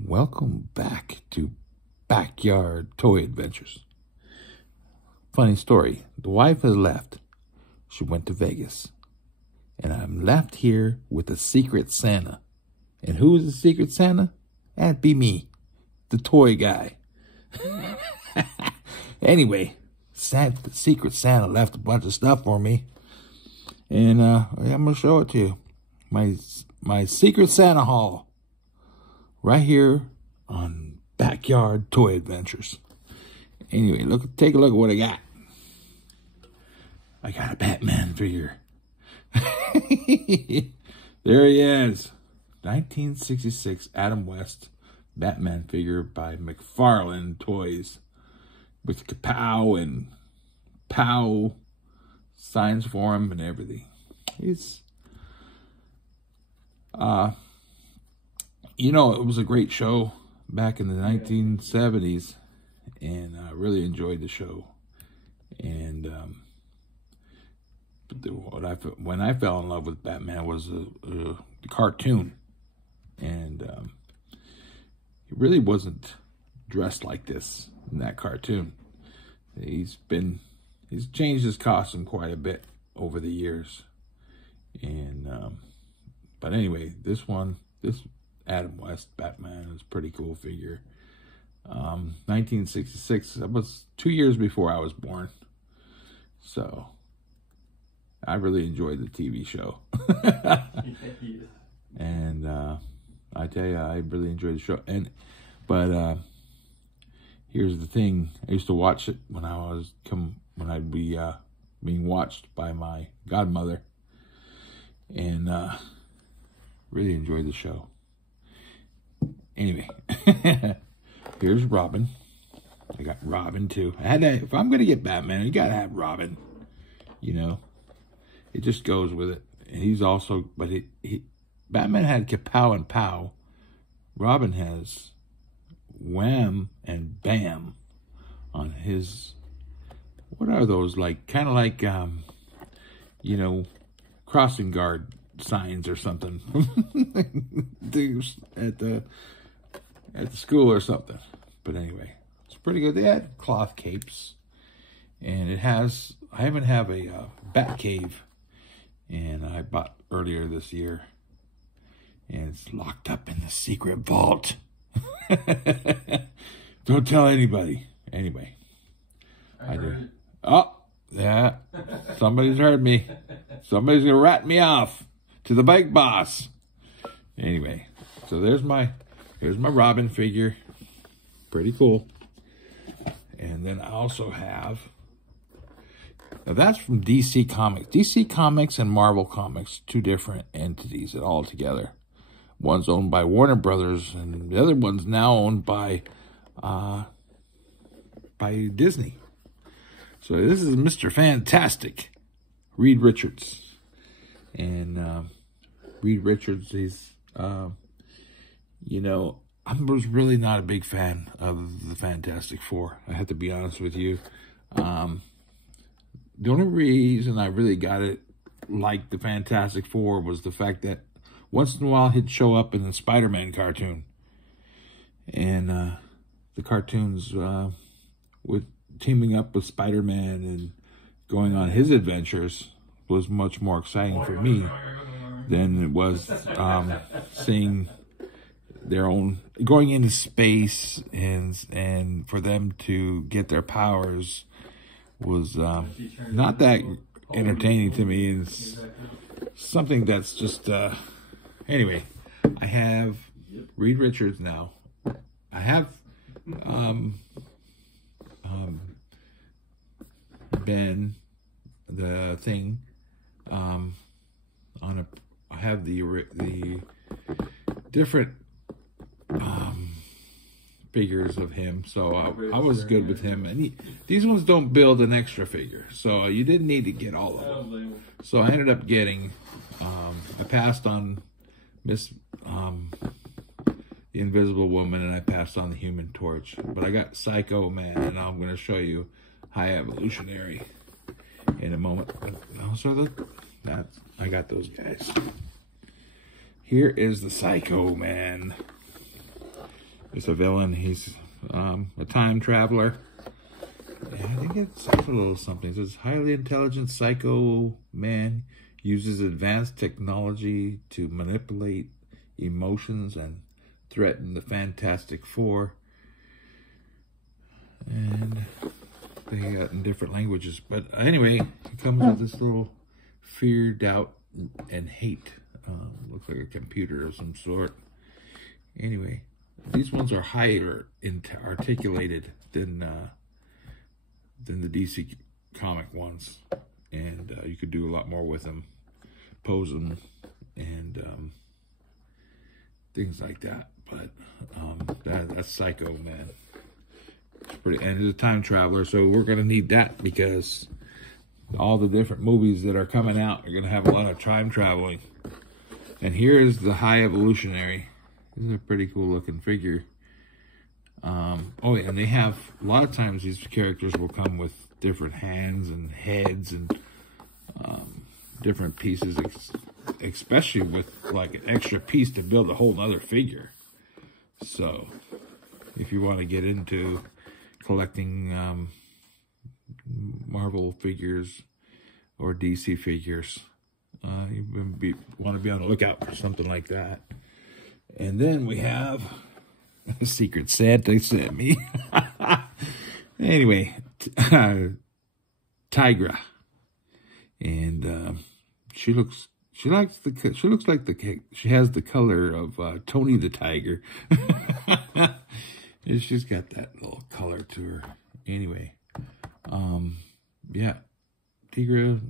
Welcome back to Backyard Toy Adventures. Funny story. The wife has left. She went to Vegas. And I'm left here with a secret Santa. And who is the secret Santa? That'd be me, the toy guy. Anyway, the secret Santa left a bunch of stuff for me. And I'm going to show it to you. My secret Santa haul. Right here on Backyard Toy Adventures. Anyway, take a look at what I got. I got a Batman figure. There he is. 1966 Adam West Batman figure by Mcfarland Toys. With kapow and pow signs for him and everything. He's you know, it was a great show back in the 1970s, and I really enjoyed the show. And when I fell in love with Batman was the cartoon, and he really wasn't dressed like this in that cartoon. He's changed his costume quite a bit over the years, and but anyway, this Adam West Batman is a pretty cool figure. 1966. That was 2 years before I was born. So I really enjoyed the TV show. And I tell you, I really enjoyed the show. But here's the thing: I used to watch it when I'd be being watched by my godmother, and really enjoyed the show. Anyway, here's Robin. I got Robin too. If I'm gonna get Batman, you gotta have Robin. You know, it just goes with it. And he's also, but Batman had kapow and pow. Robin has wham and bam on his. What are those like? Kind of like you know, crossing guard signs or something at the school or something. But anyway, it's pretty good. They had cloth capes, and I even have a bat cave, and I bought earlier this year, and it's locked up in the secret vault. Don't tell anybody. Anyway, I do. Oh, yeah, somebody's heard me. Somebody's gonna rat me off to the bike boss. Anyway, so here's my Robin figure. Pretty cool. And then I also have, now that's from DC Comics. DC Comics and Marvel Comics, two different entities altogether. One's owned by Warner Brothers, and the other one's now owned by Disney. So this is Mr. Fantastic, Reed Richards. And Reed Richards, he's, you know, I was really not a big fan of the Fantastic Four. I have to be honest with you. The only reason I really got it like the Fantastic Four was the fact that once in a while he'd show up in the Spider-Man cartoon. And the cartoons with teaming up with Spider-Man and going on his adventures was much more exciting for me than it was seeing their own going into space and for them to get their powers was not that entertaining to me. It's something that's just anyway. I have Reed Richards now. I have Ben the Thing I have the different figures of him, so I was good with him. And these ones don't build an extra figure, so you didn't need to get all of them. So I ended up getting I passed on the Invisible Woman, and I passed on the Human Torch, but I got Psycho Man, and I'm going to show you High Evolutionary in a moment. Also, I got those guys. Here is the Psycho Man. It's a villain. He's a time traveler. And I think it's a little something. It says, highly intelligent psycho man uses advanced technology to manipulate emotions and threaten the Fantastic Four. And they got in different languages. But anyway, it comes with this little fear, doubt, and hate. Looks like a computer of some sort. Anyway, these ones are higher articulated than the DC comic ones, and you could do a lot more with them, pose them, and things like that. But that's Psycho, man. It's pretty, and it's a time traveler, so we're gonna need that because all the different movies that are coming out are gonna have a lot of time traveling. And here is the High Evolutionary. This is a pretty cool looking figure. Oh yeah, and they have, a lot of times these characters will come with different hands and heads and different pieces, especially with like an extra piece to build a whole nother figure. So if you want to get into collecting Marvel figures or DC figures, you want to be on the lookout for something like that. And then we have a Secret Santa sent me. Anyway, Tigra, and she looks like she has the color of Tony the Tiger. And she's got that little color to her. Anyway, yeah, Tigra.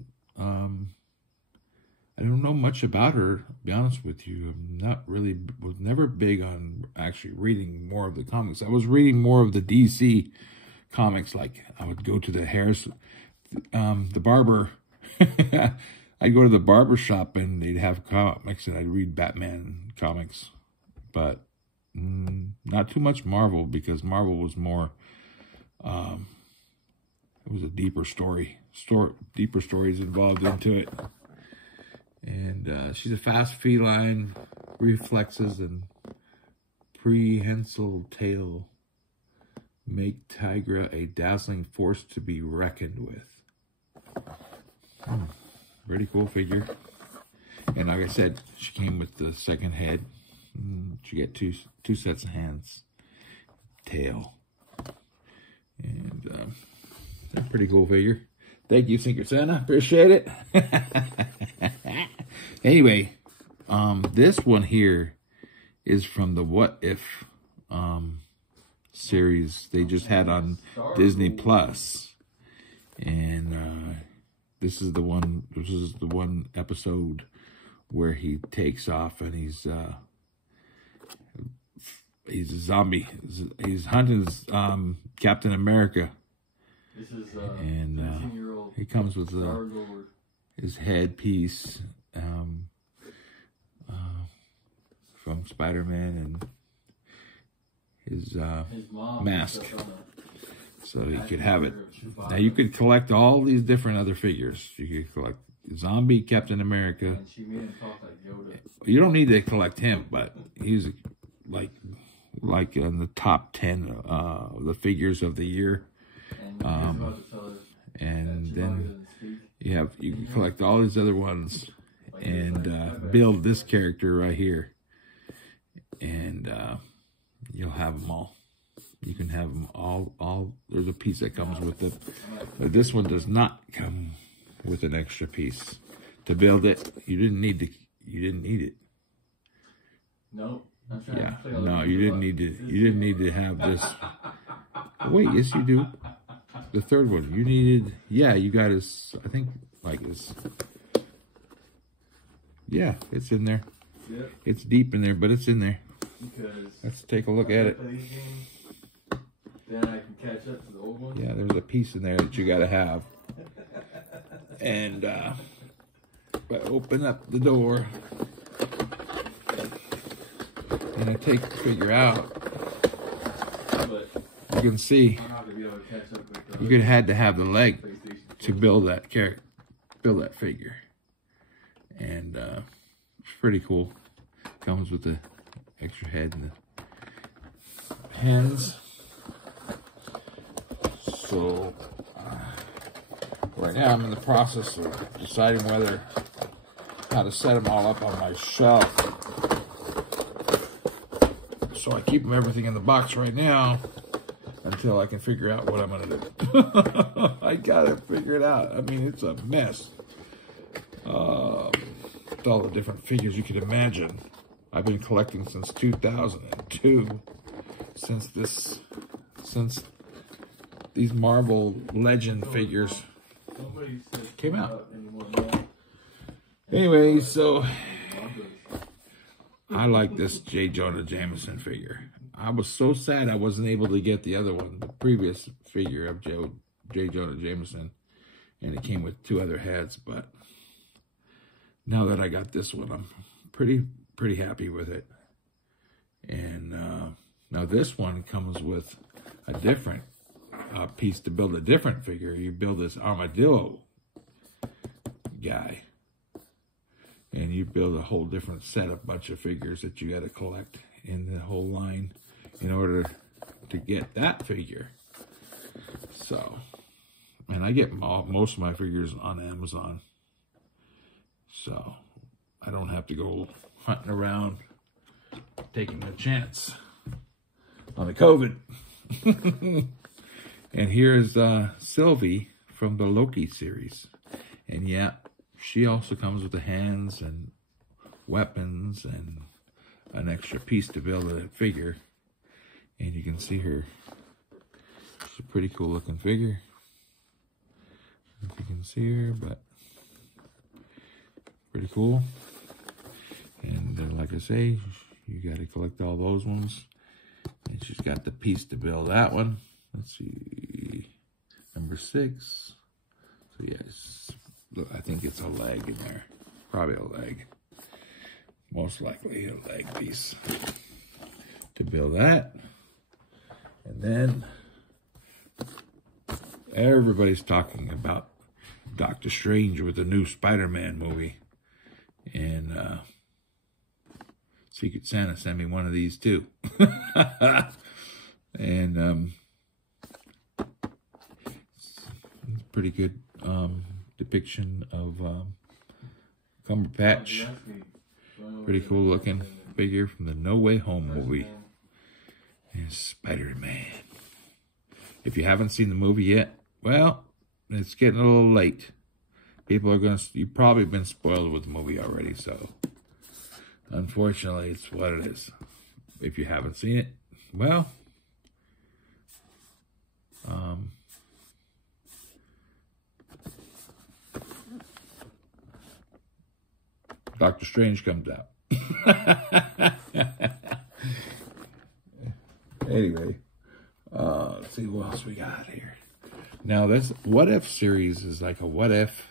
I don't know much about her, to be honest with you. Was never big on actually reading more of the comics. I was reading more of the DC comics. Like, I would go to the the barber. I'd go to the barber shop and they'd have comics, and I'd read Batman comics. But not too much Marvel, because Marvel was more, it was a deeper deeper stories involved into it. And she's a fast feline, reflexes and prehensile tail make Tigra a dazzling force to be reckoned with. Pretty cool figure. And like I said, she came with the second head. She get two sets of hands, tail, and a pretty cool figure. Thank you, Secret Santa. Appreciate it. Anyway, this one here is from the What If series they just had on Disney Plus, and this is the one episode where he takes off and he's a zombie. He's hunting Captain America. This is and he comes with his headpiece from Spider-Man and his mask, so you could have it. Now you could collect all these different other figures. You could collect Zombie Captain America. You don't need to collect him, but he's like in the top 10 the figures of the year. And then you can collect all these other ones and build this character right here, and you'll have them all. You can have them all. There's a piece that comes with it, but this one does not come with an extra piece to build it. You didn't need it. No. Yeah. No, you didn't need to. You didn't need to have this. Oh, wait, yes, you do. The third one, you needed. Yeah, you got his. I think like this. Yeah, it's in there. Yep. It's deep in there, but it's in there. Because let's take a look at it. Then I can catch up to the old one. Yeah, there's a piece in there that you got to have. And if I open up the door and I take the figure out, you can see you're gonna had to have the leg to build that character, build that figure, and it's pretty cool. Comes with the extra head and hens. So right now I'm in the process of deciding how to set them all up on my shelf. So I keep everything in the box right now until I can figure out what I'm going to do. I got to figure it out. I mean, it's a mess. With all the different figures you could imagine. I've been collecting since 2002. Since these Marvel Legend figures came out. Anyway, so I like this Jonah Jameson figure. I was so sad I wasn't able to get the other one, the previous figure of Jonah Jameson, and it came with 2 other heads. But now that I got this one, I'm pretty happy with it. And now this one comes with a different piece to build a different figure. You build this armadillo guy, and you build a whole different set of bunch of figures that you got to collect in the whole line in order to get that figure. So, and I get most of my figures on Amazon, so I don't have to go hunting around taking a chance on the COVID. And here's Sylvie from the Loki series. And yeah, she also comes with the hands and weapons and an extra piece to build a figure. And you can see her. She's a pretty cool looking figure. I don't know if you can see her, but pretty cool. And then, like I say, you got to collect all those ones. And she's got the piece to build that one. Let's see, number 6. So yes, I think it's a leg in there. Probably a leg. Most likely a leg piece to build that. And then everybody's talking about Doctor Strange with the new Spider-Man movie. And Secret Santa sent me one of these too. And it's a pretty good depiction of Cumberpatch. Pretty cool looking figure from the No Way Home movie. And Spider-Man. If you haven't seen the movie yet, well, it's getting a little late. People are you've probably been spoiled with the movie already, so unfortunately, it's what it is. If you haven't seen it, well, Doctor Strange comes out. Anyway, let's see what else we got here. Now, this What If series is like a what if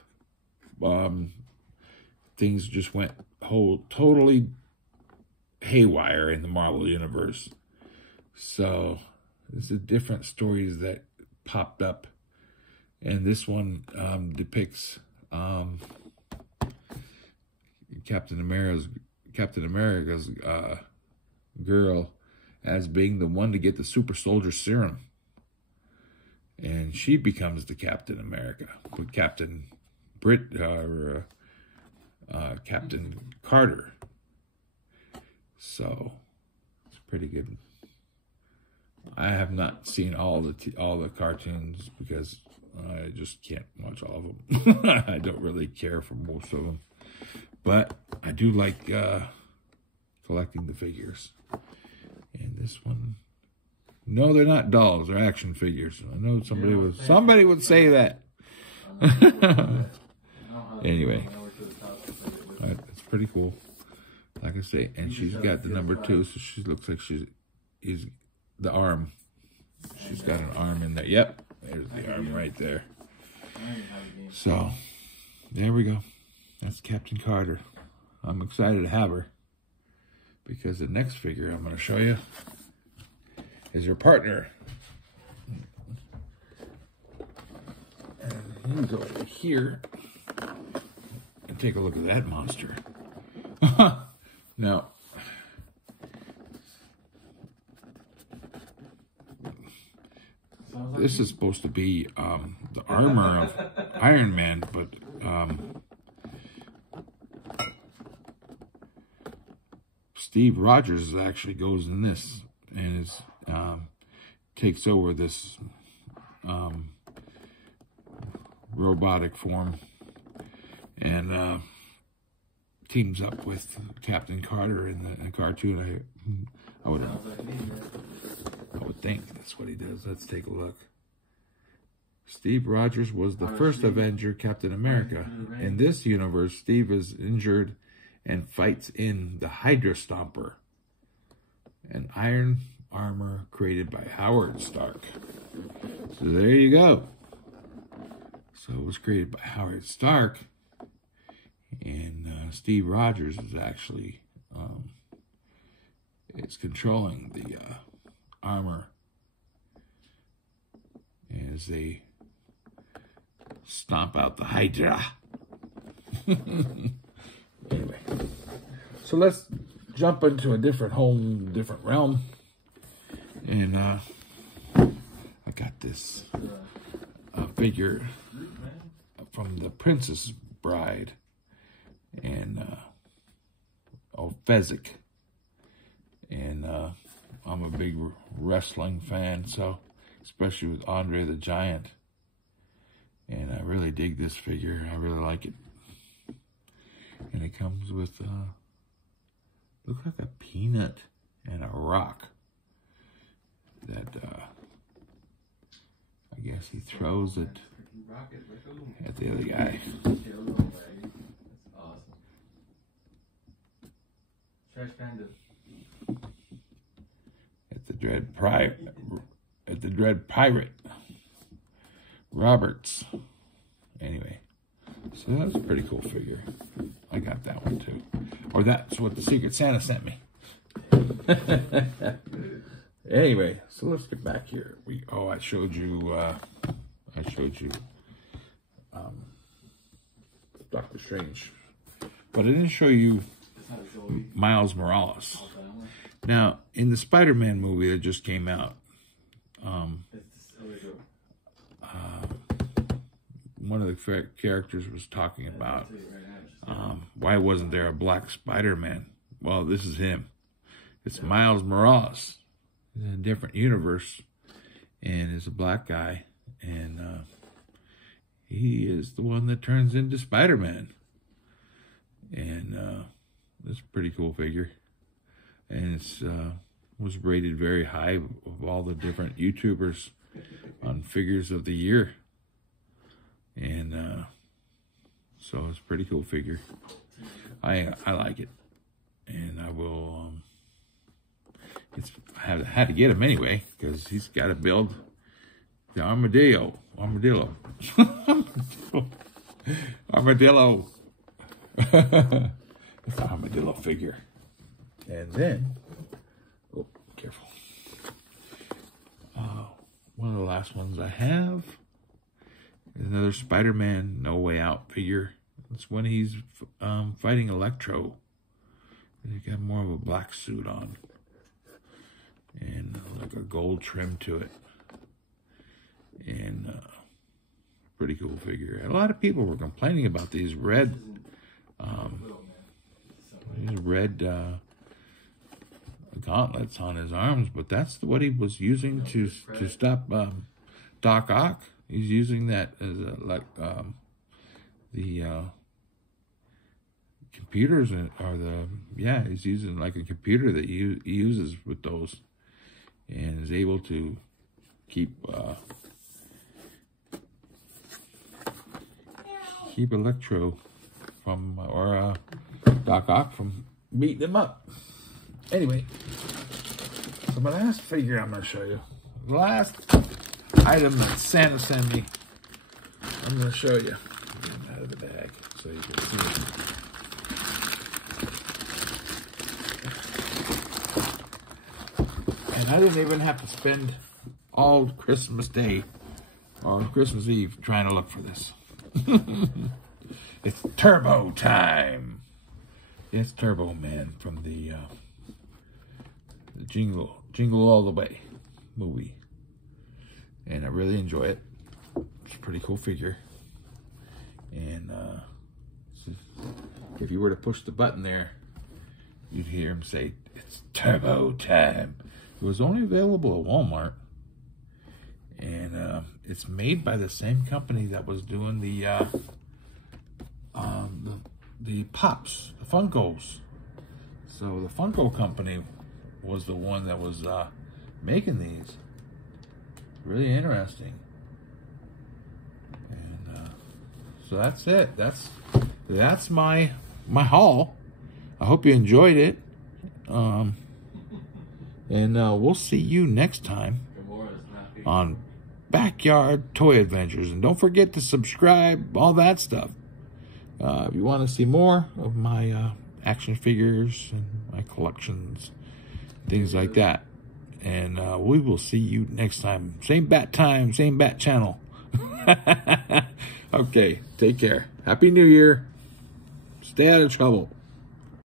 things just went totally haywire in the Marvel Universe. So, this is different stories that popped up. And this one depicts Captain America's girl as being the one to get the super soldier serum. And she becomes the Captain America. But Captain Carter. So it's pretty good. I have not seen all the cartoons because I just can't watch all of them. I don't really care for most of them, but I do like collecting the figures. And this one, no, they're not dolls; they're action figures. I know somebody would say that. Anyway, it's pretty cool. Like I say, and she's got the number 2, so she looks like she's the arm. She's got an arm in there. Yep, there's the arm right there. So, there we go. That's Captain Carter. I'm excited to have her because the next figure I'm going to show you is her partner. And he's over here. And take a look at that monster. Now, this is supposed to be the armor of Iron Man, but Steve Rogers actually goes in this and is takes over this robotic form and teams up with Captain Carter in the cartoon. I would think that's what he does. Let's take a look. Steve Rogers was the first Avenger, Captain America. In this universe, Steve is injured and fights in the Hydra Stomper, an iron armor created by Howard Stark. So there you go. So it was created by Howard Stark, and Steve Rogers is actually is controlling the armor as they stomp out the Hydra. Anyway, so let's jump into a different realm. And I got this figure from The Princess Bride and Fezzik. And I'm a big wrestling fan, so especially with Andre the Giant. And I really dig this figure. I really like it. And it comes with looks like a peanut and a rock that I guess he throws it at the other guy. That's awesome. Trash Panda. At the Dread Pirate Roberts. Anyway, so that's a pretty cool figure. I got that one too. Or that's what the Secret Santa sent me. Anyway, so let's get back here. I showed you Doctor Strange, but I didn't show you Miles Morales. Now, in the Spider-Man movie that just came out, one of the characters was talking about why wasn't there a black Spider-Man? Well, this is him. It's Miles Morales. He's in a different universe, and is a black guy, and he is the one that turns into Spider-Man. And it's a pretty cool figure. And it's was rated very high of all the different YouTubers on Figures of the Year. And so it's a pretty cool figure. I like it. And I will I had to get him anyway, because he's got to build the armadillo. It's an armadillo figure. And then, oh, careful. One of the last ones I have is another Spider-Man No Way Out figure. It's when he's fighting Electro. He's got more of a black suit on. And like a gold trim to it. And pretty cool figure. A lot of people were complaining about these red gauntlets on his arms, but that's what he was using to stop Doc Ock. He's using that as the computers he's using like a computer that he uses with those, and is able to keep Electro from or Doc Ock from beating him up. Anyway, so my last figure I'm going to show you, the last item that Santa sent me, I'm going to show you. Get him out of the bag so you can see it. And I didn't even have to spend all Christmas Day or Christmas Eve trying to look for this. It's Turbo time. It's Turbo Man from the Jingle All the Way movie. and I really enjoy it. It's a pretty cool figure. And if you were to push the button there, you'd hear him say, "It's turbo time." It was only available at Walmart. And it's made by the same company that was doing the Pops, the Funkos. So the Funko company was the one that was making these. Really interesting. And so that's it. That's my haul. I hope you enjoyed it. And we'll see you next time on Backyard Toy Adventures. And don't forget to subscribe, all that stuff. If you want to see more of my action figures and my collections, things like that. And we will see you next time. Same bat time, same bat channel. Okay, take care. Happy New Year. Stay out of trouble.